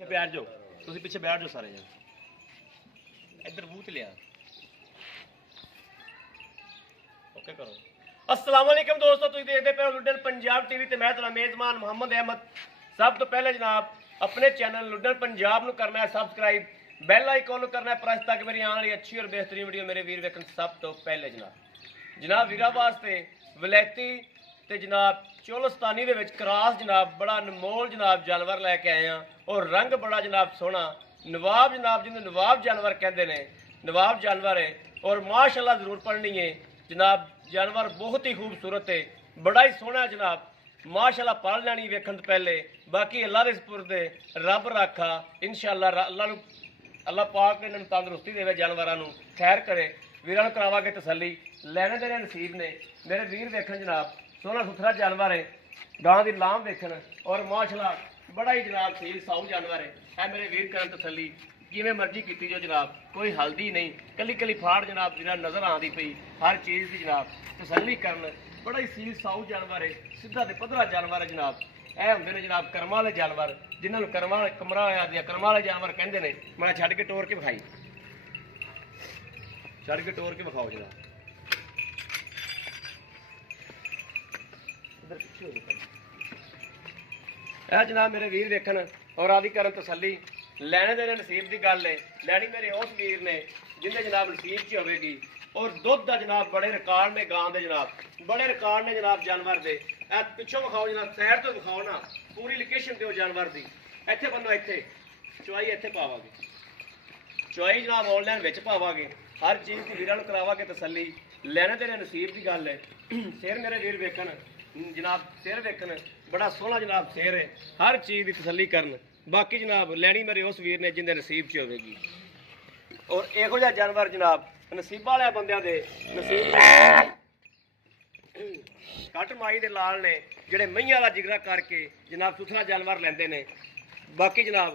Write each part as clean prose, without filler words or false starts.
बैठ जाओ तुसीं पिछे बैठ जाओ सारे जने इधर मूँह ते लिया ओके करो। अस्सलाम वालेकुम दोस्तों, तुसीं देखदे पे हो लुड्डन पंजाब टीवी ते मैं तुहाडा मेज़बान मुहम्मद अहमद। सब तो पहले जनाब अपने चैनल लुड्डन पंजाब नूं करना है सबसक्राइब, बैल आइकॉन नूं करना है प्रेस ताकि मेरी आने वाली अच्छी और बेहतरीन वीडियो मेरे वीर वेखण सब तो पहले। जनाब वीरा वास्ते वलैती ते जनाब चोलस्तानी दे विच क्रॉस जनाब बड़ा अनमोल जनाब जानवर लैके आए हैं और रंग बड़ा जनाब सोहना नवाब जनाब जिन्हें नवाब जानवर कहते हैं, नवाब जानवर है और माशाल्लाह जरूर पढ़नी है जनाब। जानवर बहुत ही खूबसूरत है, बड़ा ही सोहना जनाब, माशाल्लाह पढ़ लैनी वेखण तो पहले। बाकी अल्लाह दे सुपुर्दे रब राखा इंशाअल्लाह अल्लाह पाक इन्हां नूं तंदुरुस्ती देवे, जानवरां नूं खैर करे, वीरां नूं करावांगे तसल्ली, लैने देने नसीब ने मेरे वीर वेखण जनाब। सोहना सुथरा जानवर है, गां दी लाम वेखण और माशाल्लाह बड़ा ही जनाब सील साऊ जानवर है मेरे वीर करन तसल्ली जिवें मर्जी कीती जो जनाब, कोई हल्दी नहीं, कली कली फाड़ जनाब वीरां नज़र आंदी पई हर चीज़ की जनाब तसल्ली करन। बड़ा ही सील साऊ जानवर है, सीधा ते पधरा जानवर है जनाब। ਇਹ ਹੁੰਦੇ ਨੇ जनाब ਕਰਮਾਂ वाले जानवर जिन्होंने ਕਰਮਾਂ वाले कमरा होया दिया ਕਰਮਾਂ वाले जानवर कहते हैं। मैं छड़ के टोर के विखाई, छड़ के टोर के विखाओ जनाब। यह जनाब मेरे वीर देखन और आदि करन तसल्ली, लैने देने नसीब की गल है। लैनी मेरे उस वीर ने जिन्हें जनाब नसीब च होगी और दुध का जनाब बड़े रिकॉर्ड ने, गां के जनाब बड़े रिकॉर्ड ने जनाब जानवर के। पिछों विखाओ जनाब, सैर तो विखाओ ना, पूरी लोकेशन दो जानवर की। इत्थे बनो, इत्थे चुआई इत्थे पावांगे, चुआई जनाब ऑनलाइन विच पावांगे, हर चीज़ की वीरां नूं करावांगे तसल्ली। लैने देने नसीब की गल है। सिर मेरे वीर वेखन जनाब, सिर वेखन बड़ा सोहना जनाब सिर है, हर चीज़ की तसल्ली करन। बाकी जनाब लैनी मेरे उस वीर ने जिंदे नसीब च होगी और इहो जिहा जानवर जनाब नसीब वाले बंदियां दे नसीब कट माई दे लाल ने जिहड़े मईयां दा जिगरा करके जनाब सुथरा जानवर लैंदे ने। बाकी जनाब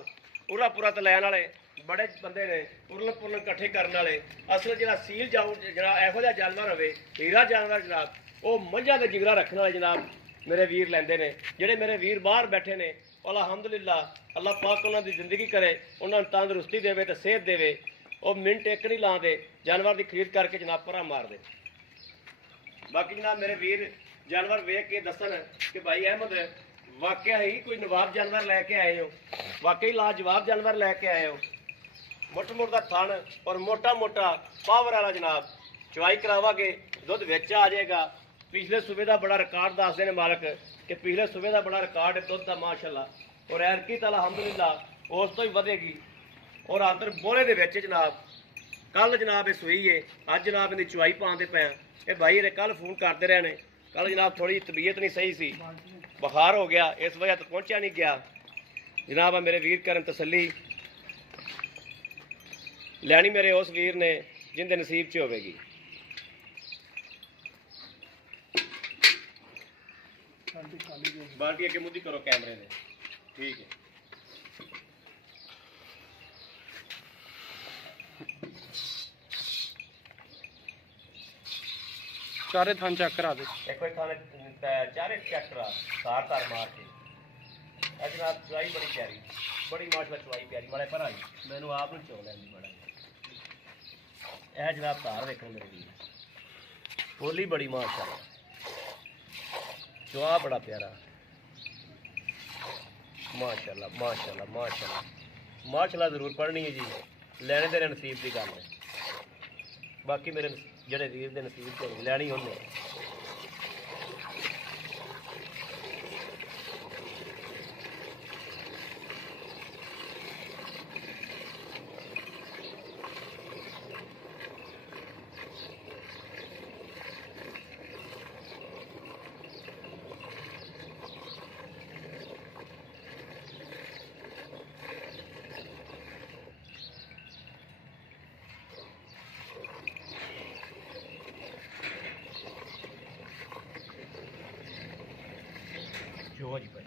उरा पूरा तो लैन वाले बड़े बंदे ने, उरल पुरल इकट्ठे करने वाले। असल जिहड़ा सील जाऊ जिहड़ा इहो जिहा जानवर होवे हीरा जानवर जनाब, वो मईयां दे जिगरा रखने वाले जनाब मेरे वीर लैंदे ने। जिहड़े मेरे वीर बाहर बैठे ने अलहमदुलिल्लाह अल्लाह पाक उन्हां दी जिंदगी करे, उन्हां नूं तंदुरुस्ती देवे ते सेहत देवे। और मिनट एक नहीं लाते जानवर की खरीद करके जनाब भरा मार दे। बाकी जनाब मेरे वीर जानवर वेख के दसन कि भाई अहमद वाकया ही कोई नवाब जानवर लैके आए हो, वाकई लाजवाब जानवर लैके आए हो। मुट मुट का थन और मोटा मोटा पावर वाला जनाब, चवाई करावांगे दुध विच आ जाएगा। पिछले सूबे का बड़ा रिकॉर्ड दसदे ने मालक कि पिछले सूबे का बड़ा रिकॉर्ड है दुध का माशाअल्लाह, और ऐरकी तो अलहमदुलिल्लाह उस तो ही वधेगी। और अंदर बोले दे विच जनाब कल जनाब ये सूई है, अज जनाब इहदी चुआई पाते पे। ये भाई ने कल फोन करते रहे ने, कल जनाब थोड़ी तबीयत नहीं सही सी, बुखार हो गया, इस वजह तो पहुंचा नहीं गया जनाब। मेरे वीर करन तसल्ली, लैनी मेरे उस वीर ने जिंदे नसीब च होगी। बाल्टी अगे मुद्दी करो कैमरे ने, ठीक है। चारे थान चेक करा दे, एक थाने चारे चेक करा तार तार मार के। जनाब चुआई बड़ी प्यारी, बड़ी माशाल्लाह चुआई प्यारी, माड़े पर आई मैनू आप नूं चो लैंदी बड़ा। यह जनाब तार देखो मेरे वीर, बोली बड़ी माशाल्लाह, चुआ बड़ा प्यारा, माशाल्लाह माशाल्लाह माशाल्लाह माशाल्लाह जरूर पढ़नी है जी। लैने देने नसीब की गल है। बाकी मेरे ਜਿਹੜੇ ਵੀਰ ਦੇ ਨਸੀਬ ਚ ਲੈਣੀ ਉਹਨੇ। जो जी भाई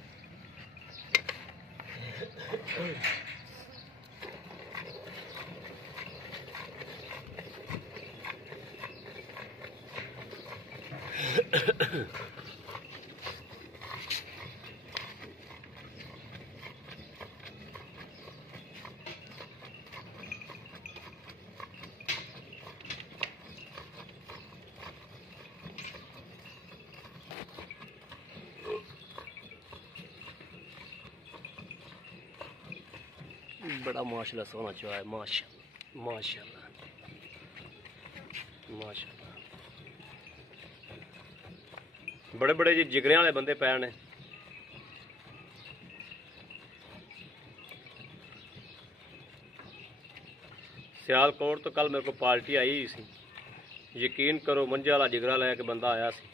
बड़ा माशाल्लाह सोना चुआ है, माशाल्लाह माशाल्लाह माशाल्लाह। बड़े बड़े जी जिगरे वाले बंदे पै ने। सियालकोट तो कल मेरे को पार्टी आई सी, यकीन करो मंझे वाला जिगरा लैके बंदा आया सी,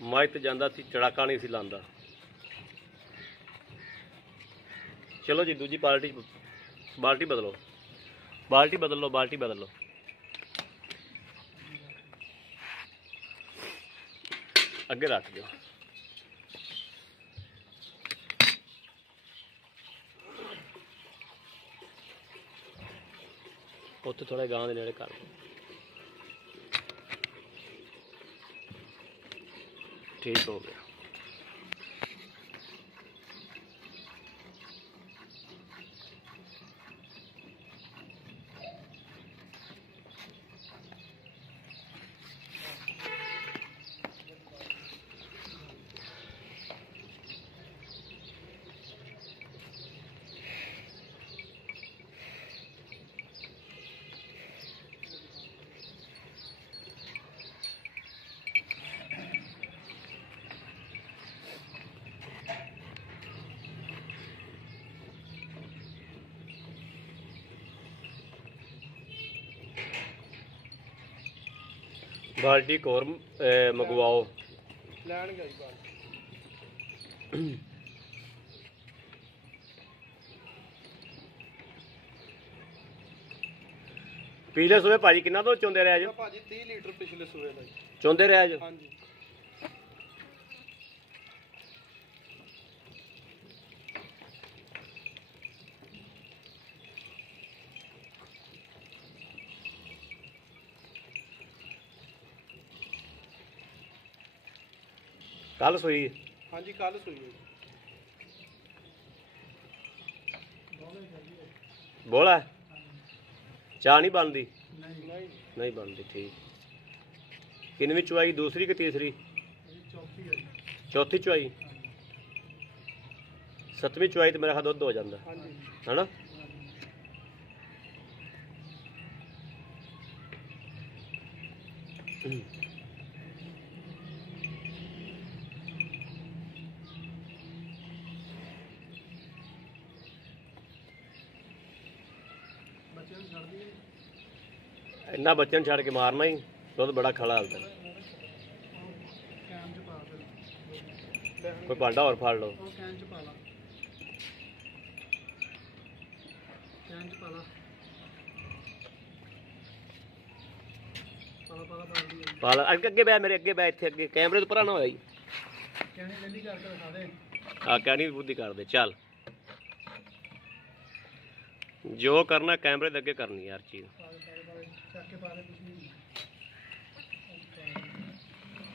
मज तो जांदा सी, चड़ाका नहीं सी लांदा। चलो जी दूजी पार्टी, बाल्टी बदलो, बाल्टी बदल लो, बाल्टी बदल लो। अगे रख दो। उत्थे थोड़ा गांव के नेड़े कर दो। ठीक हो गया। बाल्टी एक और मंगवाओ। लैन गई बाल्टी। पिछले सूबे भाजी किन्ना तो चौंदे रहे जो? भाजी 30 लीटर पिछले सूबे का चौंदे रहे जो? हाँ जी। कल सोई? हाँ जी कल सोई है। बोला चाह नहीं बनती? नहीं नहीं बनती। ठीक। किनवी चुआई, दूसरी कि तीसरी? चौथी चुआई। सतवीं चुआई तो मेरा ख्याल दुध हो जाता है ना? इन्ना बच्चन छड़ के मारना ही दुध बड़ा खड़ा हालता। कोई भांडा और फाड़ लो। पाला अगे बह, मेरे अगे बह, इत्थे अगे कैमरे तो परा ना होया। हाँ कहनी बुद्धि कर दे। चल जो करना कैमरे दे अगे करनी यार चीज।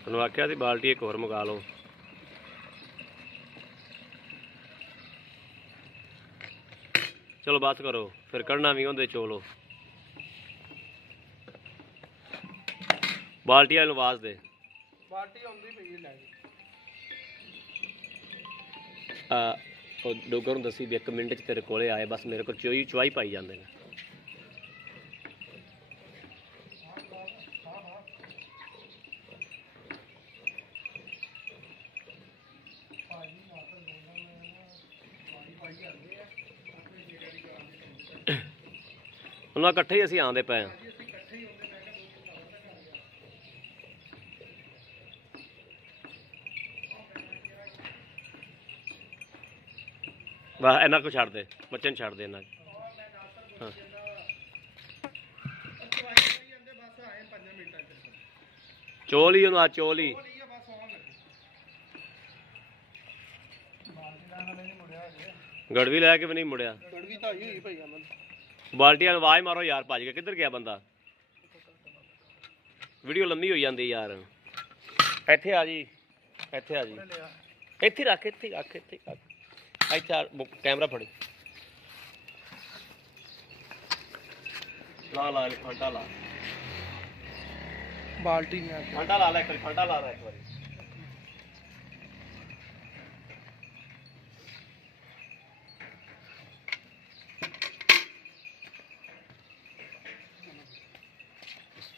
तुहानू आख्या सी बाल्टी एक होर मंगा लो। चलो बस करो, फिर कढ़ना भी होंदे चोलो। बाल्टी वाले आवाज दे। बाल्टी आउंदी पई है, लै डोगर नूं दसी भी 1 मिनट च तेरे कोले आए, बस मेरे को चुआई पाई जाते हैं। ਉਹਨਾਂ ਇਕੱਠੇ ਹੀ ਅਸੀਂ ਆਉਂਦੇ ਪਏ ਹਾਂ। ਵਾਹ ਇਹਨਾਂ ਕੋ ਛੱਡ ਦੇ, ਬੱਚੇ ਨੂੰ ਛੱਡ ਦੇ ਇਹਨਾਂ। ਹਾਂ ਚੋਲ ਹੀ ਉਹਨੂੰ ਆ, ਚੋਲ ਹੀ ਗੜਵੀ ਲੈ ਕੇ ਵੀ ਨਹੀਂ ਮੁੜਿਆ। ਗੜਵੀ ਤਾਂ ਹੋਈ ਭਾਈ ਅਮਨ। ਬਾਲਟੀ ਵਾਲ ਆਵਾਜ਼ ਮਾਰੋ ਯਾਰ, ਭੱਜ ਕੇ ਕਿੱਧਰ ਗਿਆ ਬੰਦਾ? ਵੀਡੀਓ ਲੰਮੀ ਹੋ ਜਾਂਦੀ ਯਾਰ। ਇੱਥੇ ਆ ਜੀ, ਇੱਥੇ ਆ ਜੀ, ਇੱਥੇ ਰੱਖ, ਇੱਥੇ ਰੱਖ, ਇੱਥੇ ਰੱਖ। ਇੱਥੇ ਕੈਮਰਾ ਫੜੀ, ਲਾ ਲਾ ਫਾਂਟਾ ਲਾ, ਬਾਲਟੀ ਨੇ ਫਾਂਟਾ ਲਾ ਲੈ ਇੱਕ ਵਾਰੀ, ਫਾਂਟਾ ਲਾ ਲੈ ਇੱਕ ਵਾਰੀ।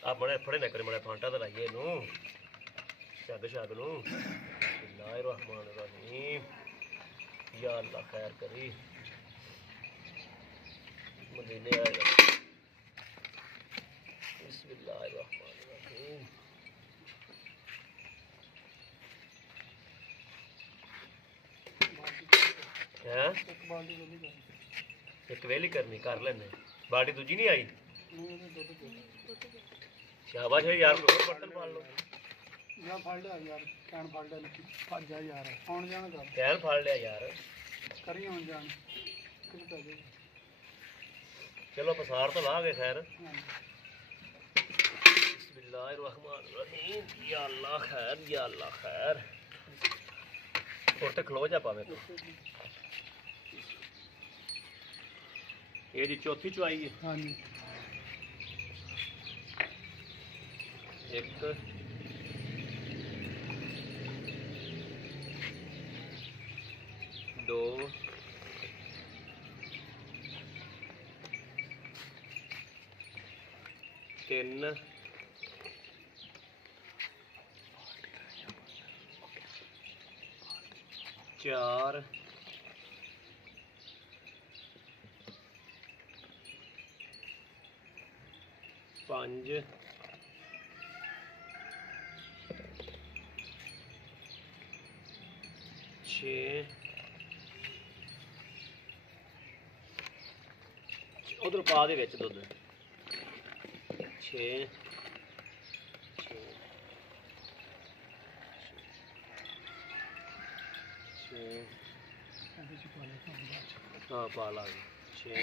ਆ ਬੜੇ ਫੜੇ ਨਾ ਕਰੇ ਮੜਾ ਫਾਂਟਾ ਤਾਂ ਲਾਈਏ ਇਹਨੂੰ ਛੱਗ ਨੂੰ ਬਿਸਮਿल्लाह रहमान रहीम या अल्लाह खैर करी मदीने आएगा बिस्मिल्लाह रहमान रहीम हैं ਇੱਕ ਬਾਲਟੀ ਦੁੱਧ ਕਰ एक वेली करनी कर लेने बाल्टी दूजी नहीं आई ਨਹੀਂ ਉਹਦੇ ਦੁੱਧ ਦੇ शाबाश है यार कोई बर्तन पाल लो ਜਾਂ ਫੜ ਲਿਆ ਯਾਰ ਕਹਿਣ ਫੜ ਲਿਆ ਨਿੱਕੀ ਭੱਜ ਜਾ ਯਾਰ ਆਉਣ ਜਾਣ ਕਰ कैन फाड़ लिया यार ਕਰੀ ਆਉਣ ਜਾਣ ਕਿੱਥੇ ਪੈ ਗਏ चलो पसार तो ला गए खैर ਹਾਂਜੀ बिस्मिल्लाहिर्रहमानिर्रहीम या अल्लाह खैर और ते खलो जा पावे ये जी चौथी चुआई है ਹਾਂਜੀ एक दो तीन चार पांच छे उधर पा दे विच दुध छे ਇਹਦੇ ਚ ਪਾ ਲਿਆ ਤੁਹਾਨੂੰ ਬਾਅਦ ਚ हाँ पा ला छे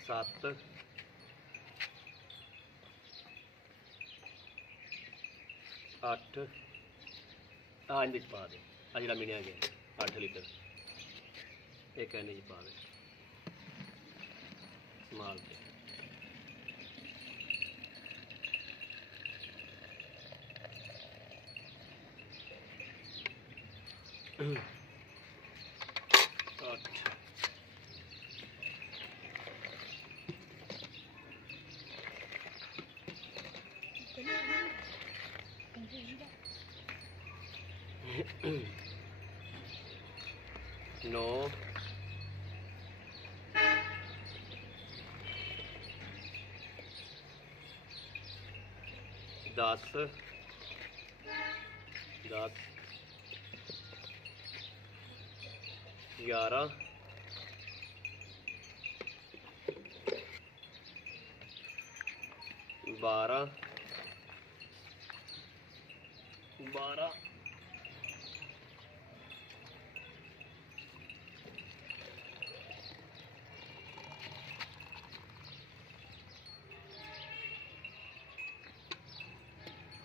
सत्त अठ हाँ इंदे च पा दे आ जेह्ड़ा मिनिया गया 8 लीटर एक इन्ने च पा दे संभाल के अठ नौ दस 11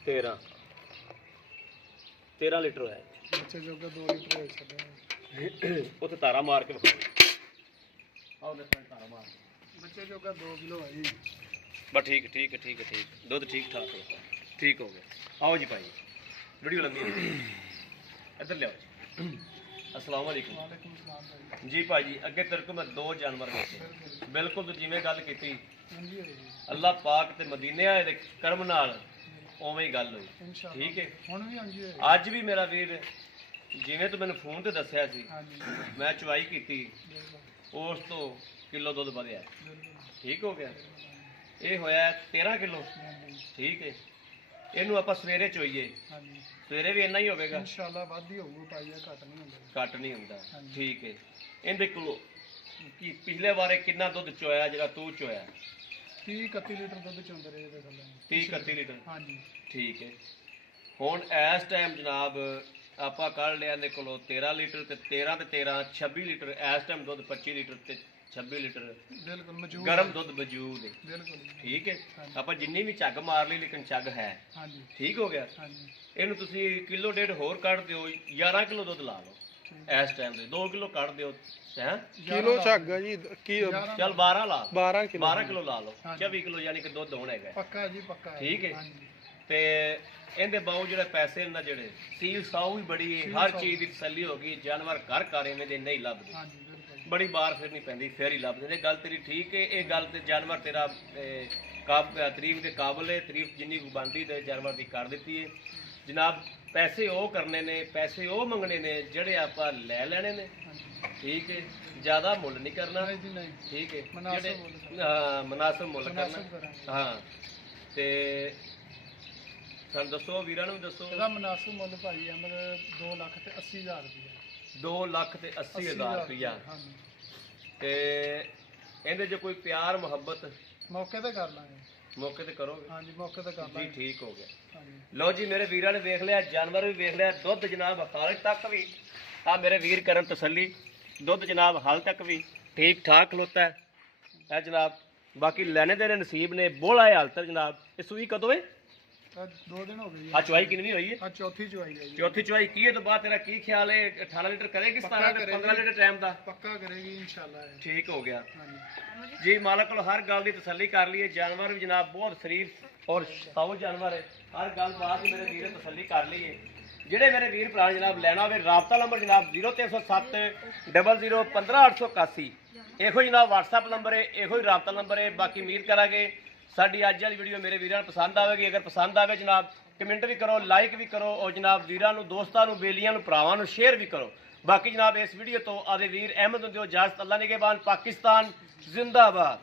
12 13 लीटर है ਬੱਚੇ ਜੋਗਾ 2 ਲੀਟਰ ਹੋ ਸਕਦਾ ਉੱਥੇ ਤਾਰਾ ਮਾਰ ਕੇ ਵਿਖਾ ਆਓ ਦੇ ਤਾਰਾ ਮਾਰ ਬੱਚੇ ਜੋਗਾ 2 ਕਿਲੋ ਹੈ ਜੀ ਬਸ ਠੀਕ ਹੈ ਦੁੱਧ ਠੀਕ ਠਾਕ ਹੈ ਠੀਕ ਹੋ ਗਿਆ ਆਓ ਜੀ ਭਾਈ ਵੀਡੀਓ ਲੰਮੀ ਹੋ ਗਈ ਇੱਧਰ ਲਿਆਓ ਜੀ अस्सलाम वालेकुम ਵਾਲੇਕੁਮ ਸਲਾਮ ਭਾਈ जी भाजी अगे तेरे को मैं 2 जानवर बेचे बिल्कुल तो जिवें गल कीती ਹਾਂਜੀ ਹੋਈ ਜੀ अल्लाह पाक ते मदीने आए दे करम नाल उवें ही गल होई ਇਨਸ਼ਾਅੱਲਾ ठीक है ਹੁਣ ਵੀ ਹਾਂਜੀ ਹੋਈ ਅੱਜ ਵੀ ਮੇਰਾ ਵੀਰ ਜਿਵੇਂ ਤੂੰ ਮੈਨੂੰ ਫੋਨ ਤੇ ਦੱਸਿਆ ਸੀ ਹਾਂਜੀ ਮੈਂ ਚੁਆਈ ਕੀਤੀ ਬਿਲਕੁਲ ਉਸ ਤੋਂ ਕਿਲੋ ਦੁੱਧ ਵਧਿਆ ਬਿਲਕੁਲ ਠੀਕ ਹੋ ਗਿਆ ਇਹ ਹੋਇਆ 13 ਕਿਲੋ ਹਾਂਜੀ ਠੀਕ ਹੈ ਇਹਨੂੰ ਆਪਾਂ ਸਵੇਰੇ ਚੋਈਏ ਹਾਂਜੀ ਸਵੇਰੇ ਵੀ ਇੰਨਾ ਹੀ ਹੋਵੇਗਾ ਇਨਸ਼ਾਅੱਲਾ ਵੱਧ ਹੀ ਹੋਊਗਾ ਪਾਈਆ ਘੱਟ ਨਹੀਂ ਹੁੰਦਾ ਘੱਟ ਨਹੀਂ ਹੁੰਦਾ ਹਾਂਜੀ। ਠੀਕ ਹੈ ਇਹਦੇ ਕੋਲ ਕੀ ਪਿਛਲੇ ਵਾਰੇ ਕਿੰਨਾ ਦੁੱਧ ਚੋਇਆ ਜਿਹੜਾ ਤੂੰ ਚੋਇਆ 30 31 ਲੀਟਰ ਦੁੱਧ ਚੋਂਦੇ ਰਹੇ ਇਹਦੇ ਥੱਲੇ 30 31 ਲੀਟਰ ਹਾਂਜੀ ਠੀਕ ਹੈ ਹੁਣ ਇਸ ਟਾਈਮ ਜਨਾਬ ਆਪਾਂ ਕੱਢ ਲਿਆ ਇਹਦੇ ਕੋਲੋਂ 13 ਲੀਟਰ ਤੇ 13 ਤੇ 13 26 ਲੀਟਰ ਇਸ ਟਾਈਮ ਦੁੱਧ 25 ਲੀਟਰ ਤੇ 26 ਲੀਟਰ ਬਿਲਕੁਲ ਮੌਜੂਦ ਗਰਮ ਦੁੱਧ ਮੌਜੂਦ ਹੈ ਬਿਲਕੁਲ ਜੀ। ਠੀਕ ਹੈ ਹਾਂਜੀ। ਆਪਾਂ ਜਿੰਨੀ ਵੀ ਝੱਗ ਮਾਰ ਲਈ ਲੇਕਿਨ ਝੱਗ ਹੈ ਹਾਂਜੀ ਠੀਕ ਹੋ ਗਿਆ ਹਾਂਜੀ ਇਹਨੂੰ ਤੁਸੀਂ ਕਿਲੋ ਡੇਢ ਹੋਰ ਕੱਢ ਦਿਓ 11 ਕਿਲੋ ਦੁੱਧ ਲਾ ਲਓ ਠੀਕ ਇਸ ਟਾਈਮ ਦੇ 2 ਕਿਲੋ ਕੱਢ ਦਿਓ ਹੈ ਕਿਲੋ ਝੱਗ ਆ ਜੀ ਕੀ ਚੱਲ 12 ਲਾ 12 ਕਿਲੋ 12 ਕਿਲੋ ਲਾ ਲਓ ਹਾਂਜੀ। 24 ਕਿਲੋ ਯਾਨੀ ਕਿ ਦੁੱਧ ਹੋਣਾ ਹੈਗਾ ਪੱਕਾ ਜੀ ਪੱਕਾ ਠੀਕ ਹੈ। ਹਾਂਜੀ ਤੇ ਇਹਦੇ ਬਾਉ ਜਿਹੜੇ ਪੈਸੇ ਇਹਨਾਂ ਜਿਹੜੇ ਸੀਲ ਸਾਊ ਵੀ ਬੜੀ ਹੈ ਸੀਲ ਹਰ ਸਾਊ। ਚੀਜ਼ ਦੀ ਤਸੱਲੀ ਹੋ ਗਈ ਜਾਨਵਰ ਘਰ ਘਰ ਐਵੇਂ ਦੇ ਨਹੀਂ ਲੱਭਦੇ ਹਾਂਜੀ ਬਿਲਕੁਲ ਬੜੀ ਬਾਰ ਫਿਰ ਨਹੀਂ ਪੈਂਦੀ, ਫਿਰ ਹੀ ਲੱਭਦੇ ਨੇ। ਗੱਲ ਤੇਰੀ ਠੀਕ ਹੈ, ਇਹ ਗੱਲ ਤੇ ਜਾਨਵਰ ਤੇਰਾ ਤਾਰੀਫ ਦੇ ਕਾਬਲ ਹੈ, ਤਾਰੀਫ ਜਿੰਨੀ ਕੁ ਬਣਦੀ ਤੇ ਜਾਨਵਰ ਦੀ ਕਰ ਦਿੱਤੀ ਹੈ ਜਨਾਬ। ਪੈਸੇ ਉਹ ਕਰਨੇ ਨੇ, ਪੈਸੇ ਉਹ ਮੰਗਣੇ ਨੇ ਜਿਹੜੇ ਆਪਾਂ ਲੈ ਲੈਣੇ ਨੇ, ਠੀਕ ਹੈ। ਜ਼ਿਆਦਾ ਮੁੱਲ ਨਹੀਂ ਕਰਨਾ, ਨਹੀਂ ਜੀ ਨਹੀਂ, ਠੀਕ ਹੈ। ਮੁਨਾਸਿਬ ਮੁੱਲ ਹਾਂ ਮੁਨਾਸਬ ਮੁੱਲ ਮੁਨਾਸਿਬ ਕਰਨਾ, ਕਰਾਂਗੇ। ਹਾਂ। ਤੇ ਸਾਨੂੰ ਦੱਸੋ, ਵੀਰਾਂ ਨੂੰ ਵੀ ਦੱਸੋ। ਇਹਦਾ ਮੁਨਾਸਿਬ ਮੁੱਲ ਭਾਈ ਅਮਰ 2,80,000 ਰੁਪਇਆ। 2,80,000 ਰੁਪਇਆ। ਹਾਂਜੀ, ਤੇ ਇਹਦੇ 'ਚ ਕੋਈ ਪਿਆਰ ਮੁਹੱਬਤ ਮੌਕੇ ਤੇ ਕਰ ਲਾਂਗੇ। ਮੌਕੇ ਤੇ ਕਰੋਗੇ? ਹਾਂਜੀ, ਮੌਕੇ ਤੇ ਕਰ ਜੀ ਲਾਂਗੇ। ਠੀਕ ਹੋ ਗਿਆ। ਹਾਂਜੀ, ਲਓ ਜੀ, ਮੇਰੇ ਵੀਰਾਂ ਨੇ ਵੇਖ ਲਿਆ, ਜਾਨਵਰ ਵੀ ਵੇਖ ਲਿਆ, ਦੁੱਧ ਜਨਾਬ ਹਾਲ ਤੱਕ ਵੀ ਆ ਮੇਰੇ ਵੀਰ ਕਰਨ ਤਸੱਲੀ, ਦੁੱਧ ਜਨਾਬ ਹਾਲ ਤੱਕ ਵੀ ਠੀਕ ਠਾਕ ਖਲੋਤਾ ਹੈ ਇਹ ਜਨਾਬ। ਬਾਕੀ ਲੈਣੇ ਦੇ ਨਸੀਬ ਨੇ, ਬੋਲਾ ਹੈ ਹਾਲ ਤੱਕ ਜਨਾਬ। ਇਹ ਸੂਈ ਕਦੋਂ ਹੈ? ਇਹ 2 ਦਿਨ ਹੋ ਗਏ ਆ ਚੁਆਈ ਕਿੰਨੀ ਹੋਈ ਹੈ? ਆ ਚੌਥੀ ਚੁਆਈ ਹੈ ਜੀ। ਚੌਥੀ ਚੁਆਈ ਕੀ ਹੈ ਤੋਂ ਬਾਅਦ ਤੇਰਾ ਕੀ ਖਿਆਲ ਹੈ? 18 ਲੀਟਰ ਕਰੇਗੀ, 17 ਤੇ 15 ਲੀਟਰ ਟਾਈਮ ਦਾ? ਪੱਕਾ ਕਰੇਗੀ ਇਨਸ਼ਾਅੱਲਾ ਇਹ। ਠੀਕ ਹੋ ਗਿਆ ਹਾਂਜੀ, ਜੀ। ਮਾਲਕ ਕੋਲ ਹਰ ਗੱਲ ਦੀ ਤਸੱਲੀ ਕਰ ਲਈਏ। ਜਾਨਵਰ ਵੀ ਜਨਾਬ ਬਹੁਤ ਸ਼ਰੀਫ ਔਰ ਸਾਊ ਜਾਨਵਰ ਹੈ। ਹਰ ਗੱਲ ਬਾਤ ਦੀ ਮੇਰੇ ਵੀਰ ਤਸੱਲੀ ਕਰ ਲਈਏ। ਜਿਹੜੇ ਮੇਰੇ ਵੀਰ ਭਰਾ ਜਨਾਬ ਲੈਣਾ ਹੋਵੇ, ਰਾਬਤਾ ਨੰਬਰ ਜਨਾਬ 0307 00 15881। ਇਹੋ ਜਨਾਬ WhatsApp ਨੰਬਰ ਹੈ, ਇਹੋ ਹੀ ਰਾਬਤਾ ਨੰਬਰ ਹੈ। ਬਾਕੀ ਉਮੀਦ ਕਰਾਂਗੇ ਸਾਡੀ ਅੱਜ ਵਾਲੀ ਵੀਡੀਓ ਮੇਰੇ ਵੀਰਾਂ ਨੂੰ ਪਸੰਦ ਆਵੇਗੀ। ਅਗਰ ਪਸੰਦ ਆਵੇ ਜਨਾਬ ਕਮੈਂਟ ਵੀ ਕਰੋ, ਲਾਈਕ ਵੀ ਕਰੋ, ਔਰ ਜਨਾਬ ਵੀਰਾਂ ਨੂੰ, ਦੋਸਤਾਂ ਨੂੰ, ਬੇਲੀਆਂ ਨੂੰ, ਭਰਾਵਾਂ ਨੂੰ ਸ਼ੇਅਰ ਵੀ ਕਰੋ। ਬਾਕੀ ਜਨਾਬ ਇਸ ਵੀਡੀਓ ਤੋਂ ਆਦੇ ਵੀਰ ਅਹਿਮਦ ਹੁੰਦੇ ਹੋ ਇਜਾਜ਼ਤ। ਅੱਲਾ ਨਿਗਹਿਬਾਨ, ਪਾਕਿਸਤਾਨ ਜ਼ਿੰਦਾਬਾਦ।